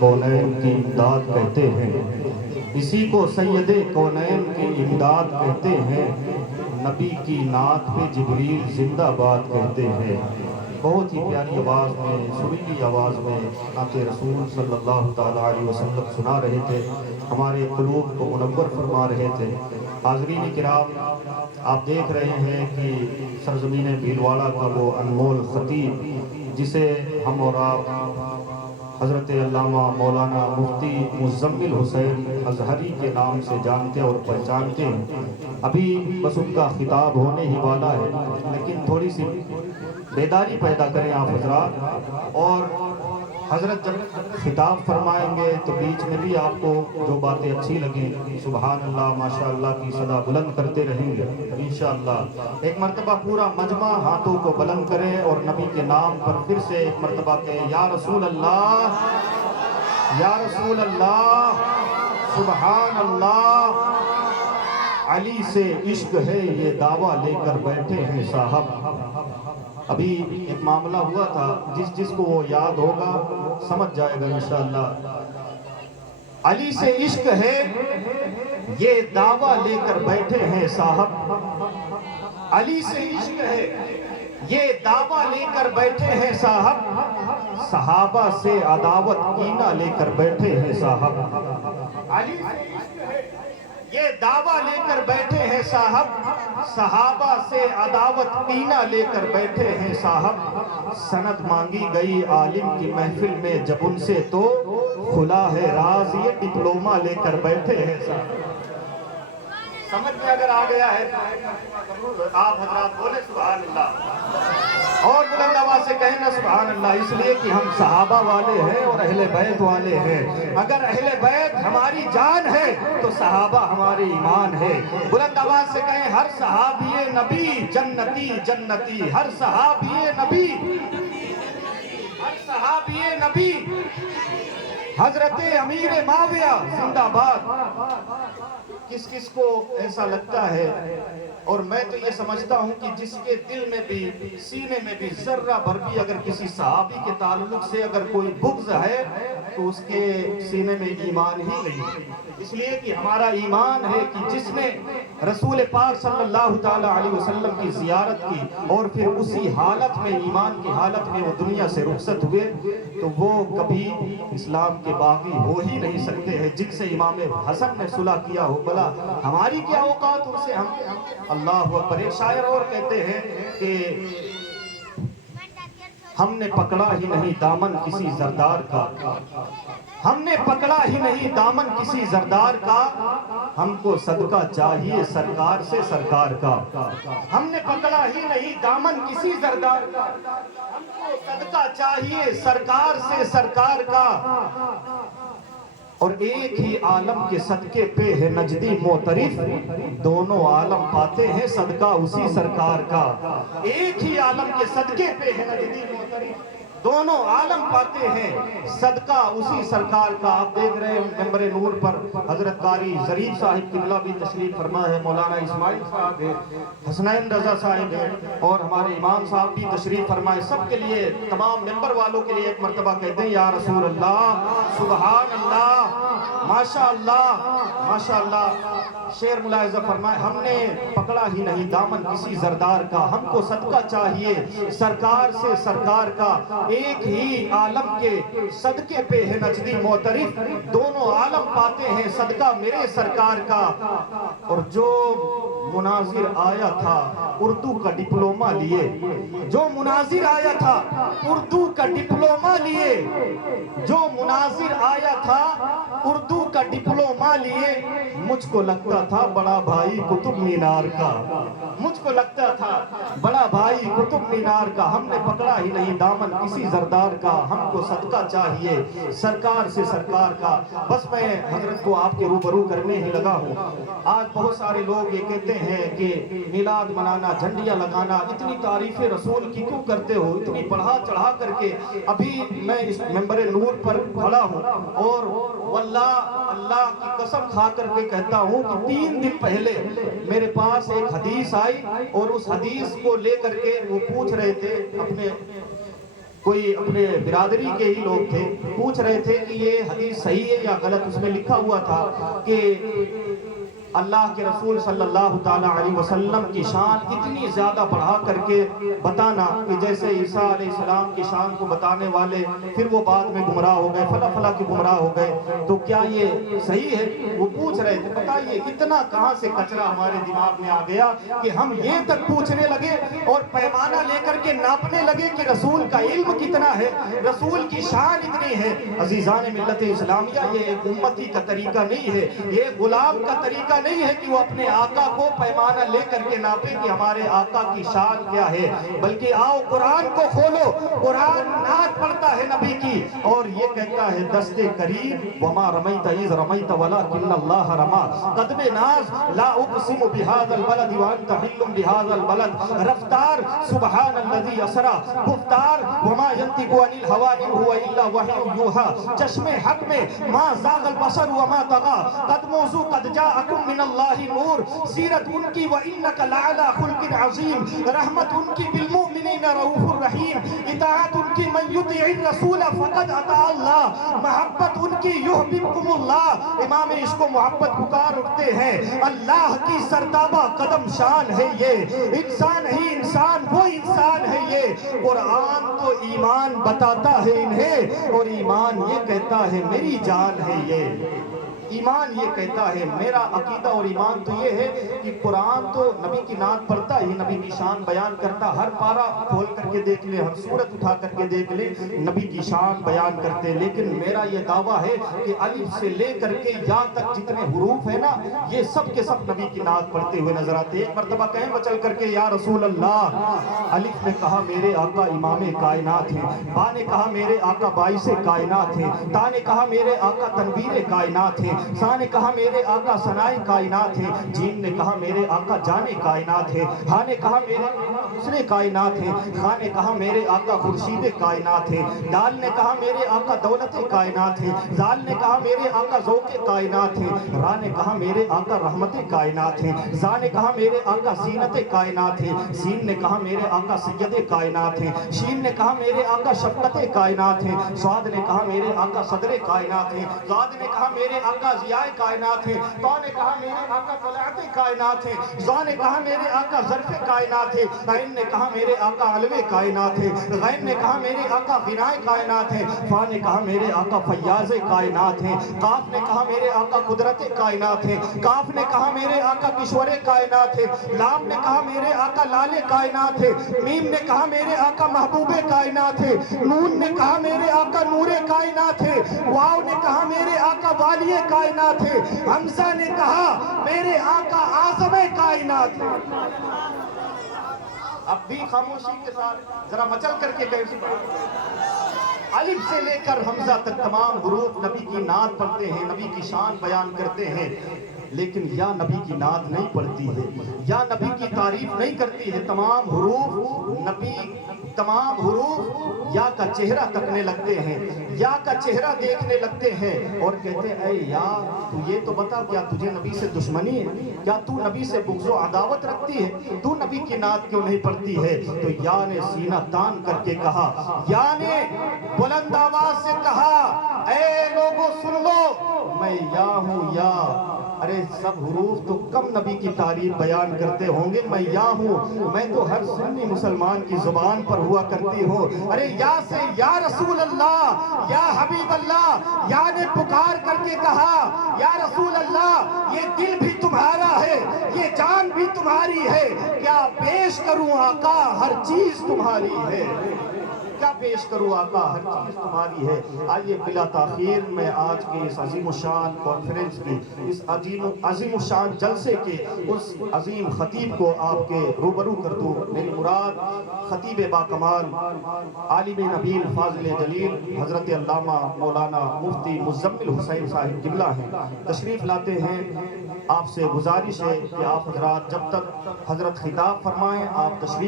کونین کی امداد کہتے ہیں، اسی کو سید کونین کی امداد کہتے ہیں، نبی کی نعت پہ جبریل زندہ باد کہتے ہیں۔ بہت ہی پیاری آواز میں، سریلی آواز میں نعت رسول صلی اللہ تعالیٰ علیہ وسلم سنا رہے تھے، ہمارے قلوب کو منور فرما رہے تھے۔ حاضرین کرام، آپ دیکھ رہے ہیں کہ سرزمین بھیلواڑہ کا وہ انمول خطیب جسے ہم اور آپ حضرت علامہ مولانا مفتی مزمل حسین ازہری کے نام سے جانتے اور پہچانتے ہیں، ابھی بس ان کا خطاب ہونے ہی والا ہے، لیکن تھوڑی سی بیداری پیدا کریں آپ حضرات، اور حضرت جب خطاب فرمائیں گے تو بیچ میں بھی آپ کو جو باتیں اچھی لگیں سبحان اللہ ماشاءاللہ کی صدا بلند کرتے رہیں گے انشاءاللہ۔ ایک مرتبہ پورا مجمع ہاتھوں کو بلند کریں اور نبی کے نام پر پھر سے ایک مرتبہ کہیں یا رسول اللہ، یا رسول اللہ، سبحان اللہ۔ علی سے عشق ہے یہ دعویٰ لے کر بیٹھے ہیں صاحب۔ ابھی ایک معاملہ ہوا تھا، جس کو وہ یاد ہوگا سمجھ جائے گا انشاءاللہ۔ علی سے عشق ہے یہ دعویٰ لے کر بیٹھے ہیں صاحب، علی سے عشق ہے یہ دعویٰ لے کر بیٹھے ہیں صاحب، صحابہ سے عداوت کینہ لے کر بیٹھے ہیں صاحب۔ علی سے عشق ہے یہ دعویٰ لے کر بیٹھے ہیں صاحب، صحابہ سے عداوت کینہ لے کر بیٹھے ہیں صاحب۔ سند مانگی گئی عالم کی محفل میں جب ان سے تو کھلا ہے راز یہ ڈپلومہ لے کر بیٹھے ہیں صاحب۔ سمجھ میں اگر آ گیا ہے تو آپ حضرات بولے سبحان اللہ، اور بلند آواز سے کہیں نا سبحان اللہ، اس لیے کہ ہم صحابہ والے ہیں اور اہل بیت والے ہیں۔ اگر اہل بیت ہماری جان ہے تو صحابہ ہماری ایمان ہے۔ بلند آواز سے کہیں ہر صحابی نبی جنتی جنتی، ہر صحابی نبی، ہر صحابی نبی حضرت امیر معاویہ زندہ باد۔ کس کس کو ایسا لگتا ہے، اور میں تو یہ سمجھتا ہوں کہ جس کے دل میں بھی سینے میں بھی ذرہ بھر بھی اگر کسی صحابی کے تعلق سے اگر کوئی بغض ہے تو اس کے سینے میں ایمان ہی نہیں، اس لیے کہ ہمارا ایمان ہے کہ جس نے رسول پاک صلی اللہ تعالیٰ علیہ وسلم کی زیارت کی اور پھر اسی حالت میں ایمان کی حالت میں وہ دنیا سے رخصت ہوئے تو وہ کبھی اسلام کے باغی ہو ہی نہیں سکتے ہیں۔ جن سے امام حسن نے صلح کیا ہو بلا ہماری کیا اوقات ان سے، ہم اللہ اکبر۔ ایک شاعر اور کہتے ہیں کہ ہم نے پکڑا ہی نہیں دامن کسی زردار کا، ہم نے پکڑا ہی نہیں دامن کسی زردار کا، ہم کو صدقہ چاہیے سرکار سے سرکار کا۔ ہم نے پکڑا ہی نہیں دامن کسی زردار کا، ہم کو صدقہ چاہیے سرکار سے سرکار کا۔ اور ایک ہی عالم کے صدقے پہ ہے نجدی معترف، دونوں عالم پاتے ہیں صدقہ اسی سرکار کا۔ ایک ہی عالم کے صدقے پہ ہے نجدی معترف، دونوں عالم پاتے ہیں صدقہ اسی سرکار کا۔ آپ دیکھ رہے ہیں ممبر نور پر حضرت قاری ظریف صاحب قبلہ بھی تشریف فرما ہے، مولانا اسماعیل صاحب ہے، حسنین رضا صاحب ہے، اور ہمارے امام صاحب بھی تشریف فرمائے۔ سب کے لیے، تمام ممبر والوں کے لیے ایک مرتبہ کہتے ہیں یا رسول اللہ، سبحان اللہ، ماشاءاللہ ماشاءاللہ۔ شعر ملاحظہ فرمائے ہم نے پکڑا ہی نہیں دامن کسی زردار کا، ہم کو صدقہ چاہیے سرکار سے سرکار کا۔ ایک ہی عالم کے صدقے پہ ہے نجدی معترف، دونوں عالم پاتے ہیں صدقہ میرے سرکار کا۔ اور جو مناظر آیا تھا اردو کا ڈپلومہ لیے، جو مناظر آیا تھا اردو کا ڈپلومہ لیے، جو مناظر آیا تھا اردو کا ڈپلومہ لیے، مجھ کو لگتا تھا بڑا بھائی قطب مینار کا، مجھ کو لگتا تھا بڑا بھائی قطب مینار کا۔ ہم نے پکڑا ہی نہیں دامن کسی زردار کا، ہم کو صدقہ چاہیے سرکار سے سرکار کا۔ بس میں حضرت کو آپ کے روبرو کرنے ہی لگا ہوں۔ آج بہت سارے لوگ یہ کہتے ہیں کہ میلاد منانا، جھنڈیاں لگانا، اتنی تعریف رسول کی کیوں کرتے ہو اتنی بڑھا چڑھا کر کے؟ ابھی میں اس ممبر نور پر کھڑا ہوں اور واللہ اللہ کی قسم کھا کر کے کہتا ہوں کہ 3 دن پہلے میرے پاس ایک حدیث آئی اور اس حدیث کو لے کر کے وہ پوچھ رہے تھے اپنے کوئی اپنے برادری کے ہی لوگ تھے، پوچھ رہے تھے کہ یہ حدیث صحیح ہے یا غلط۔ اس میں لکھا ہوا تھا کہ اللہ کے رسول صلی اللہ تعالیٰ علیہ وسلم کی شان اتنی زیادہ بڑھا کر کے بتانا کہ جیسے عیسیٰ علیہ السلام کی شان کو بتانے والے پھر وہ بعد میں گمراہ ہو گئے، فلاں فلاں کے گمراہ ہو گئے، تو کیا یہ صحیح ہے؟ وہ پوچھ رہے تھے۔ بتائیے اتنا کہاں سے کچرا ہمارے دماغ میں آ گیا کہ ہم یہ تک پوچھنے لگے اور پیمانہ لے کر کے ناپنے لگے کہ رسول کا علم کتنا ہے، رسول کی شان اتنی ہے۔ عزیزان ملت اسلامیہ، یہ ایک امتی کا طریقہ نہیں ہے، یہ غلام کا طریقہ نہیں ہے کہ وہ اپنے آقا کو پیمانہ لے کر کے ناپے کہ ہمارے آقا کی شان کیا ہے، بلکہ آؤ قرآن کو کھولو، قرآن نعت پڑھتا ہے نبی کی اور یہ کہتا ہے دست کریم وما رمیت اذ رمیت ولکن اللہ رما، قدم ناز لا اقسم بهذا البلد وانت حل بهذا البلد، رفتار سبحان الذي اسرا، گفتار وما ينطق عن الهوى ان هو الا وحی یوحى، چشم حق میں ما زاغ البصر وما طغى، قد موضوع قد جاءکم من اللہ نور، سیرت ان کی وَإِنَّكَ لَعَلَى خُلْقٍ عَظِيمٍ، رحمت ان کی بالمؤمنین رؤوف الرحیم، اطاعت ان کی من یطع الرسول فقد اطاع اللہ، محبت ان کی یحببکم اللہ، امام عشق و محبت پکار اٹھتے ہیں، اللہ کی سرتابہ قدم شان ہے یہ، انسان ہی انسان وہ انسان ہے یہ۔ قرآن تو ایمان بتاتا ہے انہیں اور ایمان یہ کہتا ہے میری جان ہے یہ، ایمان یہ کہتا ہے میرا عقیدہ اور ایمان تو یہ ہے کہ قرآن تو نبی کی نعت پڑھتا ہی، نبی کی شان بیان کرتا، ہر پارہ کھول کر کے دیکھ لے، ہر صورت اٹھا کر کے دیکھ لے، نبی کی شان بیان کرتے، لیکن میرا یہ دعویٰ ہے کہ الف سے لے کر کے یا تک جتنے حروف ہیں نا یہ سب کے سب نبی کی نعت پڑھتے ہوئے نظر آتے۔ ایک مرتبہ کہیں بچل کر کے یا رسول اللہ، الف نے کہا میرے آقا امام کائنات ہیں، با نے کہا میرے آقا باعث کائنات ہیں، تا نے کہا میرے آقا تنویر کائنات ہیں، سا نے کہا میرے آقا ثنائے کائنات ہیں، جیم نے کہا میرے آقا جانے کائنات ہیں، ہا نے کہا میرے آقا حسن کائنات ہیں، خا نے کہا میرے آقا خورشید کائنات ہیں، دال نے کہا میرے آقا دولت کائنات ہیں، زال نے کہا میرے آقا ذوق کائنات ہیں، را نے کہا میرے آقا رحمت کائنات ہیں، زا نے کہا میرے آقا زینت کائنات ہیں، سین نے کہا میرے آقا سید کائنات ہیں، شین نے کہا میرے آقا شفقت کائنات ہیں، سعاد نے کہا میرے آقا صدر کائنات ہیں، زاد نے کہا میرے آقا ضیاء کائنات ہیں، تو نے کہا میرے آقا طلعت کائنات ہیں، زا نے کہا میرے آقا ظرف کائنات ہیں، عین نے کہا میرے آقا علو کائنات ہیں، غین نے کہا میرے آقا غنائے کائنات ہیں، فا نے کہا میرے آقا فیاض کائنات ہیں، قاف نے کہا میرے آقا قدرت کائنات ہیں، کاف نے کہا میرے آقا کشور کائنات ہیں، لام نے کہا میرے آقا لال کائنات ہیں، میم نے کہا میرے آقا محبوب کائنات ہیں، نون نے کہا میرے آقا نور کائنات ہیں، واو نے کہا میرے آقا والی کائنات ہے، حمزہ نے کہا میرے آقا اعظم کائنات ہے۔ اب بھی خاموشی کے ساتھ ذرا مچل کر کے کہیں الف سے لے کر حمزہ تک تمام حروف نبی کی نعت پڑھتے ہیں، نبی کی شان بیان کرتے ہیں، لیکن یا نبی کی نعت نہیں پڑھتی ہے، یا نبی کی تعریف نہیں کرتی ہے، تمام حروف یا کا چہرہ تکنے لگتے ہیں، یا کا چہرہ دیکھنے لگتے ہیں اور کہتے ہیں اے یا تو یہ تو بتا کیا تجھے نبی سے دشمنی ہے، کیا تو نبی سے بغض و عداوت رکھتی ہے، تو نبی کی نعت کیوں نہیں پڑھتی ہے؟ تو یا نے سینہ تان کر کے کہا، یا نے بلند آواز سے کہا اے لوگوں سن لو میں یا ہوں یا، ارے سب حروف تو کم نبی کی تعریف بیان کرتے ہوں گے، میں یا ہوں، میں تو ہر سنی مسلمان کی زبان پر ہوا کرتی ہوں، ارے یا سے یا رسول اللہ یا حبیب اللہ، یا نے پکار کر کے کہا یا رسول اللہ یہ دل بھی تمہارا ہے، یہ جان بھی تمہاری ہے، کیا پیش کروں آقا ہر چیز تمہاری ہے، کیا پیش کروں آقا ہر چیز تمہاری ہے۔ آئیے بلا تاخیر میں آج کی اس عظیم الشان کانفرنس کی، اس عظیم الشان جلسے کے اس عظیم خطیب کو آپ کے روبرو کر دوں۔ میری مراد خطیب باکمال عالم نبیل فاضل جلیل حضرت علامہ مولانا مفتی مزمل حسین صاحب قبلہ ہیں، تشریف لاتے ہیں۔ آپ سے گزارش ہے کہ آپ حضرات جب تک حضرت خطاب فرمائیں آپ تشریف